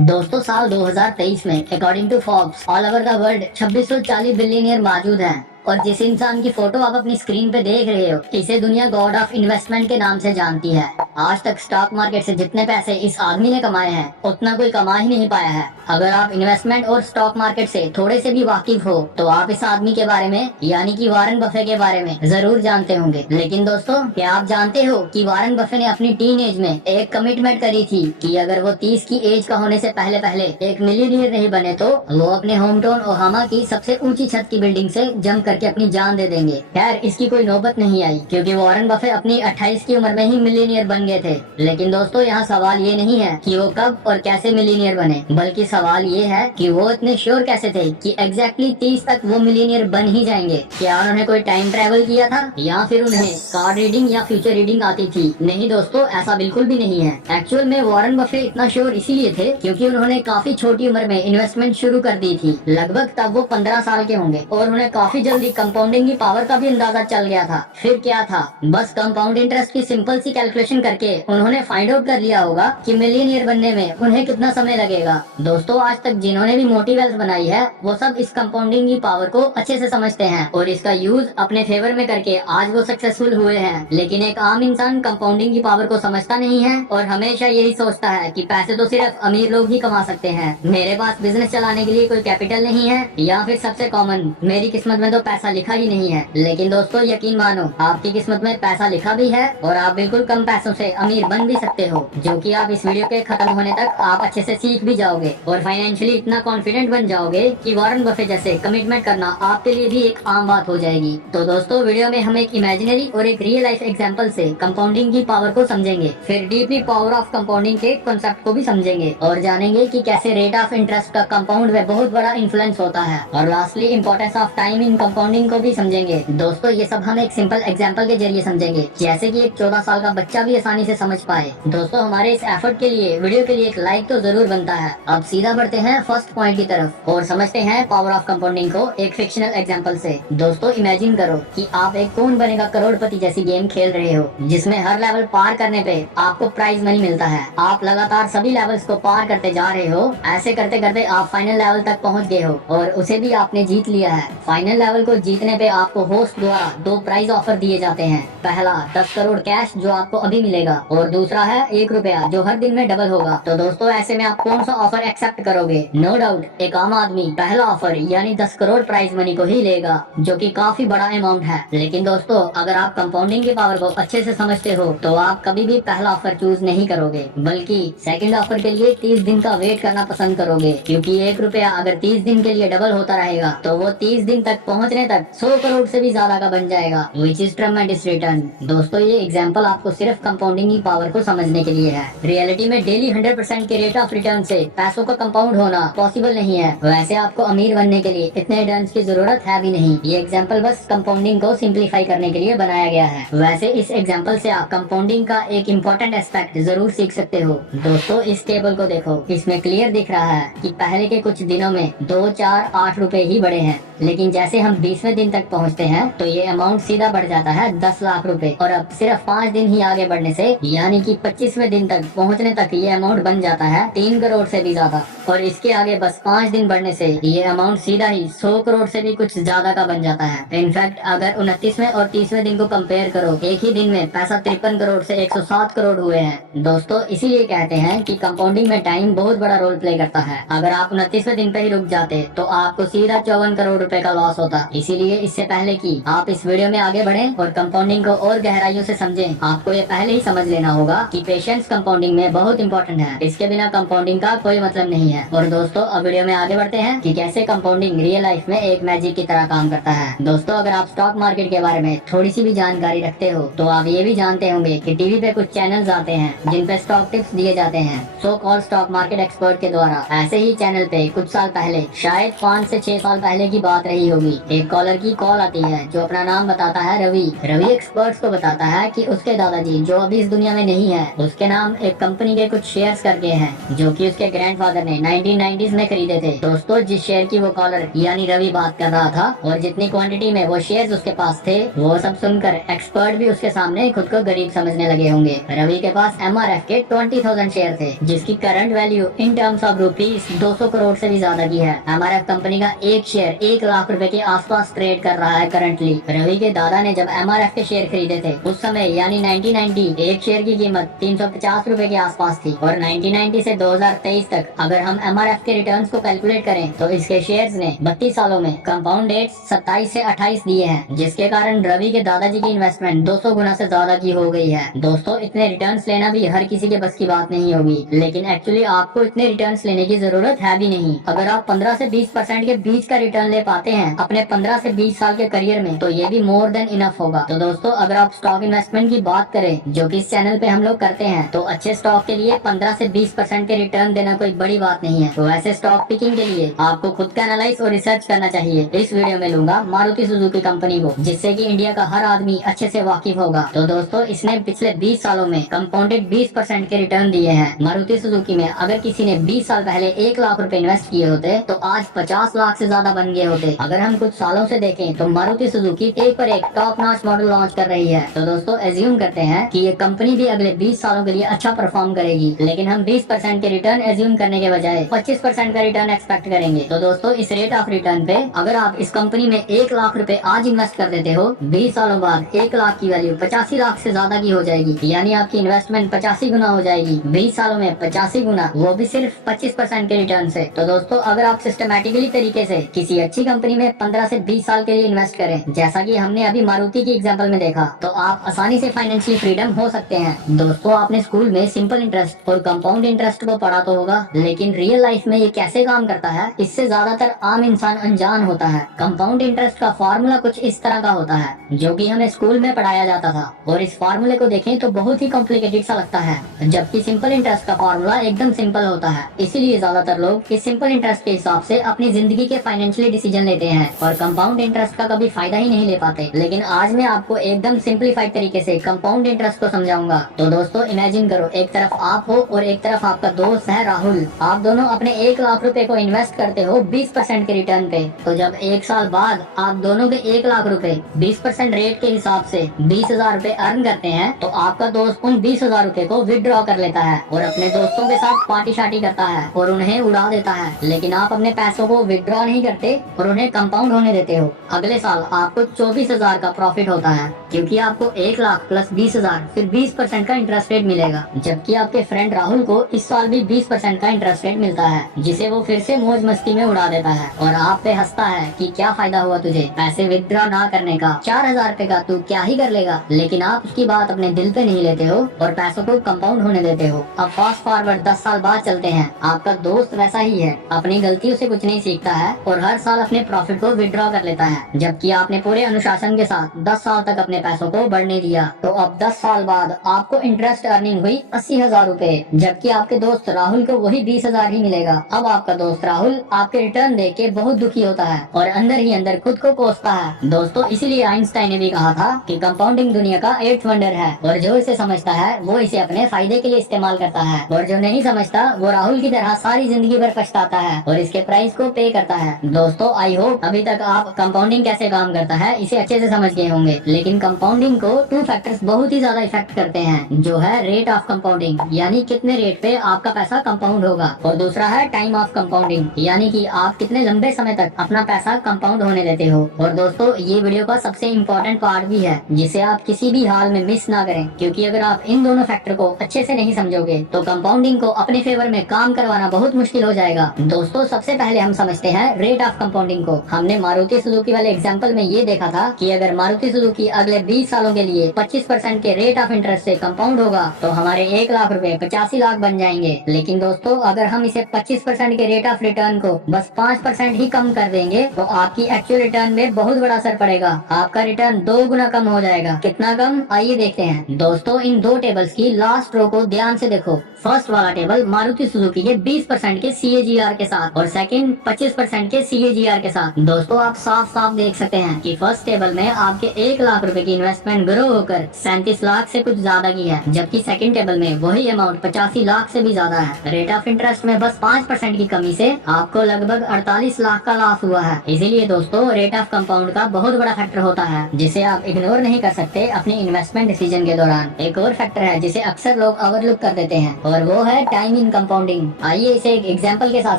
दोस्तों साल 2023 में according to Forbes all over the world 2640 billionaire मौजूद हैं। और जिस इंसान की फोटो आप अपनी स्क्रीन पे देख रहे हो, इसे दुनिया गॉड ऑफ इन्वेस्टमेंट के नाम से जानती है। आज तक स्टॉक मार्केट से जितने पैसे इस आदमी ने कमाए हैं, उतना कोई कमा ही नहीं पाया है। अगर आप इन्वेस्टमेंट और स्टॉक मार्केट से थोड़े से भी वाकिफ हो, तो आप इस आदमी के बारे में यानी कि वारन बफे के बारे में जरूर जानते होंगे। लेकिन दोस्तों, क्या आप जानते हो कि वारन बफे ने अपनी टीन एज में एक कमिटमेंट करी थी कि अगर वो 30 की एज का होने से पहले पहले एक मिलियनियर नहीं बने, तो वो अपने होम टाउन ओहामा की सबसे ऊंची छत की बिल्डिंग से जंप करके अपनी जान दे देंगे। खैर, इसकी कोई नौबत नहीं आई, क्योंकि वॉरेन बफे अपनी 28 की उम्र में ही मिलियनियर बन गए थे। लेकिन दोस्तों, यहाँ सवाल ये नहीं है कि वो कब और कैसे मिलियनियर बने, बल्कि सवाल ये है कि वो इतने श्योर कैसे थे कि एग्जैक्टली 30 तक वो मिलियनियर बन ही जाएंगे। क्या उन्होंने कोई टाइम ट्रेवल किया था, या फिर उन्हें कार्ड रीडिंग या फ्यूचर रीडिंग आती थी? नहीं दोस्तों, ऐसा बिल्कुल भी नहीं है। एक्चुअल में वॉरेन बफे इतना श्योर इसीलिए थे क्योंकि उन्होंने काफी छोटी उम्र में इन्वेस्टमेंट शुरू कर दी थी। लगभग तब वो 15 साल के होंगे, और उन्हें काफी जल्दी कंपाउंडिंग की पावर का भी अंदाजा चल गया था। फिर क्या था, बस कंपाउंड इंटरेस्ट की सिंपल सी कैलकुलेशन करके उन्होंने फाइंड आउट कर लिया होगा कि मिलियनियर बनने में उन्हें कितना समय लगेगा। दोस्तों, आज तक जिन्होंने भी मोटी वेल्थ बनाई है, वो सब इस कंपाउंडिंग की पावर को अच्छे से समझते हैं और इसका यूज अपने फेवर में करके आज वो सक्सेसफुल हुए हैं। लेकिन एक आम इंसान कंपाउंडिंग की पावर को समझता नहीं है और हमेशा यही सोचता है कि पैसे तो सिर्फ अमीर लोग ही कमा सकते हैं, मेरे पास बिजनेस चलाने के लिए कोई कैपिटल नहीं है, या फिर सबसे कॉमन, मेरी किस्मत में तो पैसा लिखा ही नहीं है। लेकिन दोस्तों, यकीन मानो, आपकी किस्मत में पैसा लिखा भी है और आप बिल्कुल कम पैसों से अमीर बन भी सकते हो, जो कि आप इस वीडियो के खत्म होने तक आप अच्छे से सीख भी जाओगे और फाइनेंशियली इतना कॉन्फिडेंट बन जाओगे कि वॉरेन बफे जैसे कमिटमेंट करना आपके लिए भी एक आम बात हो जाएगी। तो दोस्तों, वीडियो में हम एक इमेजिनरी और एक रियल लाइफ एग्जाम्पल से कंपाउंडिंग की पावर को समझेंगे, फिर डीपली पावर ऑफ कंपाउंडिंग के कॉन्सेप्ट को भी समझेंगे और जानेंगे कि कैसे रेट ऑफ इंटरेस्ट का कंपाउंड में बहुत बड़ा इन्फ्लुएंस होता है, और lastly importance of time in compounding को भी समझेंगे। दोस्तों, ये सब हम एक सिंपल एग्जांपल के जरिए समझेंगे, जैसे कि एक 14 साल का बच्चा भी आसानी से समझ पाए। दोस्तों, हमारे इस एफर्ट के लिए वीडियो के लिए एक लाइक तो जरूर बनता है। अब सीधा बढ़ते हैं फर्स्ट पॉइंट की तरफ और समझते हैं पावर ऑफ कंपाउंडिंग को एक फिक्शनल एग्जांपल से। दोस्तों, इमेजिन करो कि आप एक कौन बनेगा करोड़पति जैसी गेम खेल रहे हो, जिसमें हर लेवल पार करने पे आपको प्राइज मनी मिलता है। आप लगातार सभी लेवल्स को पार करते जा रहे हो। ऐसे करते करते आप फाइनल लेवल तक पहुंच गए हो और उसे भी आपने जीत लिया है। फाइनल लेवल को जीतने पे आपको होस्ट द्वारा दो प्राइज ऑफर दिए जाते हैं। पहला 10 करोड़ कैश जो आपको अभी मिलेगा, और दूसरा है 1 रुपया जो हर दिन में डबल होगा। तो दोस्तों, ऐसे में आप कौन सा ऑफर एक्सेप्ट करोगे? नो डाउट एक आम आदमी पहला ऑफर यानी 10 करोड़ प्राइज मनी को ही लेगा, जो कि काफी बड़ा अमाउंट है। लेकिन दोस्तों, अगर आप कंपाउंडिंग की पावर को अच्छे से समझते हो, तो आप कभी भी पहला ऑफर चूज नहीं करोगे, बल्कि सेकंड ऑफर के लिए 30 दिन का वेट करना पसंद करोगे, क्योंकि 1 रुपया अगर 30 दिन के लिए डबल होता रहेगा, तो वो 30 दिन तक पहुंचने तक 100 करोड़ से भी ज्यादा का बन जाएगा, विच इज ट्रमेंडस रिटर्न। दोस्तों, ये एग्जांपल आपको सिर्फ कंपाउंडिंग की पावर को समझने के लिए है। रियलिटी में डेली 100% के रेट ऑफ रिटर्न से पैसों का कंपाउंड होना पॉसिबल नहीं है। वैसे आपको अमीर बनने के लिए इतने रिटर्न्स की जरूरत है भी नहीं। ये एग्जांपल बस कंपाउंडिंग को सिंप्लीफाई करने के लिए बनाया गया है। वैसे इस एग्जांपल से आप कंपाउंडिंग का एक इम्पोर्टेंट एस्पेक्ट जरूर सीख सकते हो। दोस्तों, इस टेबल को देखो, इसमें क्लियर दिख रहा है कि पहले के कुछ दिनों में 2, 4, 8 रुपए ही बढ़े हैं, लेकिन जैसे हम 20वें दिन तक पहुंचते हैं, तो ये अमाउंट सीधा बढ़ जाता है 10 लाख रुपए, और अब सिर्फ 5 दिन ही आगे बढ़ने से यानी कि 25वें दिन तक पहुंचने तक ये अमाउंट बन जाता है 3 करोड़ से भी ज्यादा, और इसके आगे बस 5 दिन बढ़ने से ये अमाउंट सीधा ही 100 करोड़ से भी कुछ ज्यादा का बन जाता है। इनफैक्ट अगर 29वें और 30वें दिन को कंपेयर करो, एक ही दिन में पैसा 53 करोड़ से 107 करोड़ हुए हैं। दोस्तों, इसीलिए कहते हैं कि कंपाउंडिंग में टाइम बहुत बड़ा रोल प्ले करता है। अगर आप 29वें दिन पे ही रुक जाते, तो आपको सीधा 54 करोड़ रुपए का लॉस होता। इसीलिए इससे पहले कि आप इस वीडियो में आगे बढ़ें और कंपाउंडिंग को और गहराइयों से समझें, आपको ये पहले ही समझ लेना होगा कि पेशेंस कंपाउंडिंग में बहुत इंपॉर्टेंट है। इसके बिना कंपाउंडिंग का कोई मतलब नहीं है। और दोस्तों, अब वीडियो में आगे बढ़ते हैं कि कैसे कंपाउंडिंग रियल लाइफ में एक मैजिक की तरह काम करता है। दोस्तों, अगर आप स्टॉक मार्केट के बारे में थोड़ी सी भी जानकारी रखते हो, तो आप ये भी जानते होंगे कि टीवी पे कुछ चैनल्स आते हैं जिन पे स्टॉक टिप्स दिए जाते हैं so called stock market expert के द्वारा। ऐसे ही चैनल पे कुछ साल पहले, शायद 5 से 6 साल पहले की बात रही होगी, एक कॉलर की कॉल आती है जो अपना नाम बताता है रवि। रवि एक्सपर्ट्स को बताता है कि उसके दादाजी जो अभी इस दुनिया में नहीं है, उसके नाम एक कंपनी के कुछ शेयर्स करके हैं जो कि उसके ग्रैंडफादर ने 1990s में खरीदे थे। दोस्तों, जिस शेयर की वो कॉलर यानी रवि बात कर रहा था और जितनी क्वांटिटी में वो शेयर्स उसके पास थे, वो सब सुनकर एक्सपर्ट भी उसके सामने खुद को गरीब समझने लगे होंगे। रवि के पास MRF के 20,000 शेयर थे, जिसकी current value in terms of rupees 200 crore से भी ज्यादा की है। MRF कंपनी का एक शेयर 1 लाख रुपए के आसपास ट्रेड कर रहा है करंटली। रवि के दादा ने जब MRF के शेयर खरीदे थे उस समय यानी 1990 एक शेयर की कीमत 350 रुपए के आसपास थी और 1990 से 2023 तक अगर हम MRF के रिटर्न्स को कैलकुलेट करें तो इसके शेयर्स ने 32 सालों में कंपाउंड रेट 27 से 28 दिए हैं, जिसके कारण रवि के दादाजी की इन्वेस्टमेंट 200 गुना से ज्यादा की हो गई है। दोस्तों, इतने रिटर्न्स लेना भी हर किसी के बस की बात नहीं होगी, लेकिन एक्चुअली आपको इतने रिटर्न्स लेने की जरूरत है भी नहीं। अगर आप 15 से 20% के बीच का रिटर्न ले पाते हैं अपने 15 से 20 साल के करियर में, तो ये भी मोर देन इनफ होगा। तो दोस्तों, अगर आप स्टॉक इन्वेस्टमेंट की बात करें जो कि इस चैनल पे हम लोग करते हैं, तो अच्छे स्टॉक के लिए 15 से 20% के रिटर्न देना कोई बड़ी बात नहीं है। तो ऐसे स्टॉक पिकिंग के लिए आपको खुद का एनालाइज और रिसर्च करना चाहिए। इस वीडियो में लूंगा मारुति सुजुकी कंपनी को, जिससे कि इंडिया का हर आदमी अच्छे से वाकिफ होगा। तो दोस्तों, इसने पिछले 20 सालों में कंपाउंडेड 20% के रिटर्न दिए हैं। मारुति सुजुकी में अगर किसी ने 20 साल पहले 1 लाख रुपए इन्वेस्ट किए होते तो आज 50 लाख से ज्यादा बन गए होते। अगर हम कुछ सालों से देखें तो मारुति सुजुकी एक पर एक टॉप नॉच मॉडल लॉन्च कर रही है। तो दोस्तों, एज्यूम करते हैं कि ये कंपनी भी अगले 20 सालों के लिए अच्छा परफॉर्म करेगी, लेकिन हम 20% के रिटर्न एज्यूम करने के बजाय 25% का रिटर्न एक्सपेक्ट करेंगे। तो दोस्तों, इस रेट ऑफ रिटर्न पे अगर आप इस कंपनी में 1 लाख रुपए आज इन्वेस्ट कर देते हो, 20 सालों बाद 1 लाख की वैल्यू 85 लाख से ज्यादा की हो जाएगी, यानी आपकी इन्वेस्टमेंट 85 गुना हो जाएगी। 20 सालों में 85 गुना, वो भी सिर्फ 25% के रिटर्न से। तो दोस्तों, अगर आप सिस्टमैटिकली तरीके से किसी अच्छी कंपनी में 15 से 20 साल के लिए इन्वेस्ट करें, जैसा कि हमने अभी मारुति की एग्जांपल में देखा, तो आप आसानी से फाइनेंशियली फ्रीडम हो सकते हैं। दोस्तों, आपने स्कूल में सिंपल इंटरेस्ट और कंपाउंड इंटरेस्ट को पढ़ा तो होगा, लेकिन रियल लाइफ में ये कैसे काम करता है इससे ज्यादातर आम इंसान अनजान होता है। कंपाउंड इंटरेस्ट का फॉर्मूला कुछ इस तरह का होता है जो कि हमें स्कूल में पढ़ाया जाता था, और इस फॉर्मूले को देखें तो बहुत ही कॉम्प्लिकेटेड सा लगता है, जबकि सिंपल इंटरेस्ट का फॉर्मूला एकदम सिंपल होता है। इसीलिए ज्यादातर लोग इस सिंपल इंटरेस्ट के हिसाब से अपनी जिंदगी के फाइनेंशियली डिसीजन लेते हैं और कंपाउंड इंटरेस्ट का कभी फायदा ही नहीं ले पाते। लेकिन आज मैं आपको एकदम सिंप्लीफाइड तरीके से कंपाउंड इंटरेस्ट को समझाऊंगा। तो दोस्तों, इमेजिन करो एक तरफ आप हो और एक तरफ आपका दोस्त है राहुल। आप दोनों अपने 1 लाख रुपए को इन्वेस्ट करते हो 20% के रिटर्न पे। तो जब 1 साल बाद आप दोनों के 1 लाख रुपए 20% रेट के हिसाब से 20,000 रुपए अर्न करते हैं, तो आपका दोस्त उन 20,000 रुपए को विदड्रॉ कर लेता है और अपने दोस्तों के साथ पार्टी शार्टी करता है और उन्हें उड़ा देता है। लेकिन आप अपने पैसों को विदड्रॉ नहीं करते और उन्हें कंपाउंड होने देते हो। अगले साल आपको 24,000 का प्रॉफिट होता है, क्योंकि आपको 1 लाख प्लस 20,000 फिर 20% का इंटरेस्ट रेट मिलेगा। जबकि आपके फ्रेंड राहुल को इस साल भी 20% का इंटरेस्ट रेट मिलता है, जिसे वो फिर से मौज मस्ती में उड़ा देता है और आप पे हंसता है कि क्या फायदा हुआ तुझे पैसे विदड्रॉ ना करने का, 4,000 रुपए का तू क्या ही कर लेगा। लेकिन आप उसकी बात अपने दिल पे नहीं लेते हो और पैसों को कंपाउंड होने देते हो। अब फास्ट फॉरवर्ड 10 साल बाद चलते हैं। आपका दोस्त वैसा ही है, अपनी गलतियों से कुछ नहीं सीखता है और हर साल अपने प्रॉफिट को विदड्रॉ कर लेता है, जबकि आपने पूरे अनुशासन के साथ 10 साल तक अपने पैसों को बढ़ने दिया। तो अब 10 साल बाद आपको इंटरेस्ट अर्निंग हुई 80,000 रुपए, जबकि आपके दोस्त राहुल को वही 20,000 ही मिलेगा। अब आपका दोस्त राहुल आपके रिटर्न देख के बहुत दुखी होता है और अंदर ही अंदर खुद को कोसता है। दोस्तों, इसीलिए आइंस्टाइन ने भी कहा था कि कंपाउंडिंग दुनिया का 8th वंडर है, और जो इसे समझता है वो इसे अपने फायदे के लिए इस्तेमाल करता है, और जो नहीं समझता वो राहुल की तरह सारी जिंदगी भर पछताता है और इसके प्राइस को पे करता है। दोस्तों, आई होप अभी तक आप कंपाउंडिंग कैसे काम करता है इसे अच्छे से समझ गए होंगे। लेकिन कंपाउंडिंग को 2 फैक्टर्स बहुत ही ज्यादा इफेक्ट करते हैं, जो है रेट ऑफ कंपाउंडिंग, यानी कितने रेट पे आपका पैसा कंपाउंड होगा, और दूसरा है टाइम ऑफ कंपाउंडिंग, यानी कि आप कितने लंबे समय तक अपना पैसा कंपाउंड होने देते हो। और दोस्तों, ये वीडियो का सबसे इम्पोर्टेंट पार्ट भी है, जिसे आप किसी भी हाल में मिस ना करें, क्योंकि अगर आप इन दोनों फैक्टर को अच्छे से नहीं समझोगे तो कंपाउंडिंग को अपने फेवर में काम करवाना बहुत मुश्किल हो जाएगा। दोस्तों, सबसे पहले हम समझते हैं रेट ऑफ कंपाउंडिंग को। हमने मारुति सुजुकी वाले एग्जांपल में ये देखा था कि अगर मारुति सुजुकी अगले 20 सालों के लिए 25% के रेट ऑफ इंटरेस्ट से कंपाउंड होगा तो हमारे 1 लाख रुपए 85 लाख बन जाएंगे। लेकिन दोस्तों, अगर हम इसे 25% के रेट ऑफ रिटर्न को बस 5% ही कम कर देंगे तो आपकी एक्चुअल रिटर्न में बहुत बड़ा असर पड़ेगा। आपका रिटर्न 2 गुना कम हो जाएगा। कितना कम, आइए देखते हैं। दोस्तों, इन 2 टेबल्स की लास्ट रो को ध्यान से देखो। फर्स्ट वाला टेबल मारुति सुजुकी के 20% के CAGR के साथ और सेकंड 25% के CAGR के साथ। दोस्तों, आप साफ साफ देख सकते हैं कि फर्स्ट टेबल में आपके 1 लाख रुपए की इन्वेस्टमेंट ग्रो होकर 37 लाख से कुछ ज्यादा की है, जबकि सेकंड टेबल में वही अमाउंट 85 लाख से भी ज्यादा है। रेट ऑफ इंटरेस्ट में बस 5% की कमी से आपको लगभग 48 लाख का लॉस हुआ है। इसीलिए दोस्तों रेट ऑफ कंपाउंड का बहुत बड़ा फैक्टर होता है, जिसे आप इग्नोर नहीं कर सकते अपनी इन्वेस्टमेंट डिसीजन के दौरान। एक और फैक्टर है जिसे अक्सर लोग ओवरलुक कर देते हैं, और वो है टाइम इन कंपाउंडिंग। आइए इसे एक एग्जाम्पल के साथ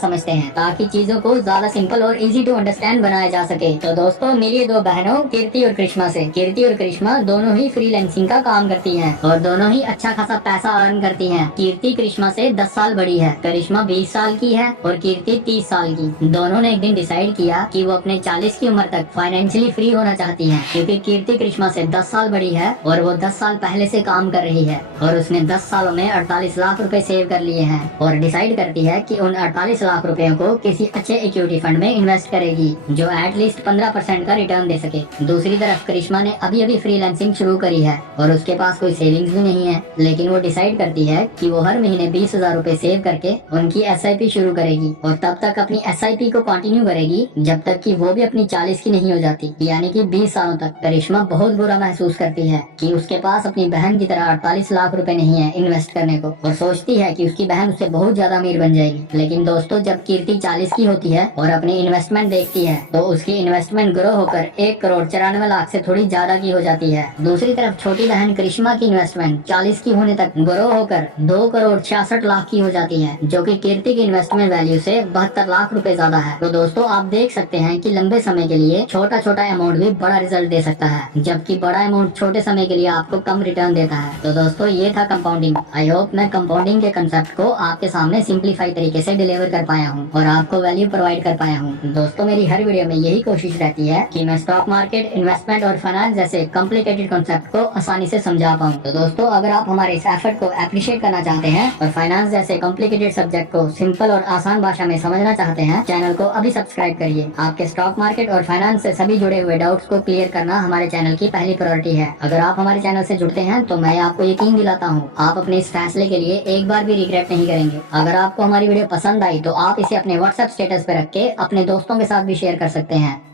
समझते हैं ताकि चीजों को ज्यादा सिंपल और इजी टू अंडरस्टैंड बनाया जा सके। तो दोस्तों मिलिए दो बहनों कीर्ति और करिश्मा से। कीर्ति और करिश्मा दोनों ही फ्रीलांसिंग का काम करती हैं और दोनों ही अच्छा खासा पैसा अर्न करती हैं। कीर्ति करिश्मा से 10 साल बड़ी है, करिश्मा 20 साल की है और कीर्ति 30 साल की। दोनों ने एक दिन डिसाइड किया कि वो अपने 40 की उम्र तक फाइनेंशियली फ्री होना चाहती हैं, क्योंकि कीर्ति करिश्मा से 10 साल बड़ी है और वो 10 साल पहले से काम कर रही है और उसने 10 सालों में 48 लाख रुपए सेव कर लिए हैं और डिसाइड करती है कि उन 48 लाख रुपयों को किसी अच्छे इक्विटी फंड में इन्वेस्ट करेगी जो एटलीस्ट 15% का रिटर्न दे सके। दूसरी तरफ करिश्मा ने अभी अभी फ्रीलांसिंग शुरू करी है और उसके पास कोई सेविंग्स भी नहीं है, लेकिन वो डिसाइड करती है कि वो हर महीने 20,000 रुपए सेव करके उनकी SIP शुरू करेगी और तब तक अपनी SIP को कंटिन्यू करेगी जब तक कि वो भी अपनी 40 की नहीं हो जाती, यानी कि 20 सालों तक। करिश्मा बहुत बुरा महसूस करती है कि उसके पास अपनी बहन की तरह 48 लाख रुपए नहीं है इन्वेस्ट करने को और सोचती है कि उसकी बहन उससे बहुत ज्यादा अमीर बन जाएगी। लेकिन दोस्तों जब कीर्ति 40 की होती है और अपनी इन्वेस्टमेंट देखती है तो उसकी इन्वेस्टमेंट ग्रो होकर 1,94,00,000 से थोड़ी ज्यादा की हो जाती है। दूसरी तरफ छोटी बहन करिश्मा की इन्वेस्टमेंट 40 की होने तक ग्रो होकर 2,66,00,000 की हो जाती है, जो कि कीर्ति की इन्वेस्टमेंट वैल्यू से 72 लाख रुपए ज्यादा है। तो दोस्तों आप देख सकते हैं कि लंबे समय के लिए छोटा छोटा अमाउंट भी बड़ा रिजल्ट दे सकता है, जबकि बड़ा अमाउंट छोटे समय के लिए आपको कम रिटर्न देता है। तो दोस्तों ये था कंपाउंडिंग। आई होप मैं कंपाउंडिंग के कंसेप्ट को आपके सामने सिंप्लीफाई तरीके से डिलीवर कर पाया हूँ और आपको वैल्यू प्रोवाइड कर पाया हूँ। दोस्तों मेरी हर वीडियो में यही कोशिश रहती है कि मैं स्टॉक मार्केट, इन्वेस्टमेंट और फाइनेंस जैसे कॉम्प्लिकेटेड कॉन्सेप्ट को आसानी से समझा पाऊँ। तो दोस्तों अगर आप हमारे इस एफर्ट को अप्रिशिएट करना चाहते हैं और फाइनेंस जैसे कॉम्प्लिकेटेड सब्जेक्ट को सिंपल और आसान भाषा में समझना चाहते हैं, चैनल को अभी सब्सक्राइब करिए। आपके स्टॉक मार्केट और फाइनेंस से सभी जुड़े हुए डाउट्स को क्लियर करना हमारे चैनल की पहली प्रायोरिटी है। अगर आप हमारे चैनल से जुड़ते हैं तो मैं आपको यकीन दिलाता हूँ आप अपने इस फैसले के लिए एक बार भी रिग्रेट नहीं करेंगे। अगर आपको हमारी वीडियो पसंद आई तो आप इसे अपने व्हाट्सएप स्टेटस पे रख के अपने दोस्तों के साथ भी शेयर कर सकते हैं।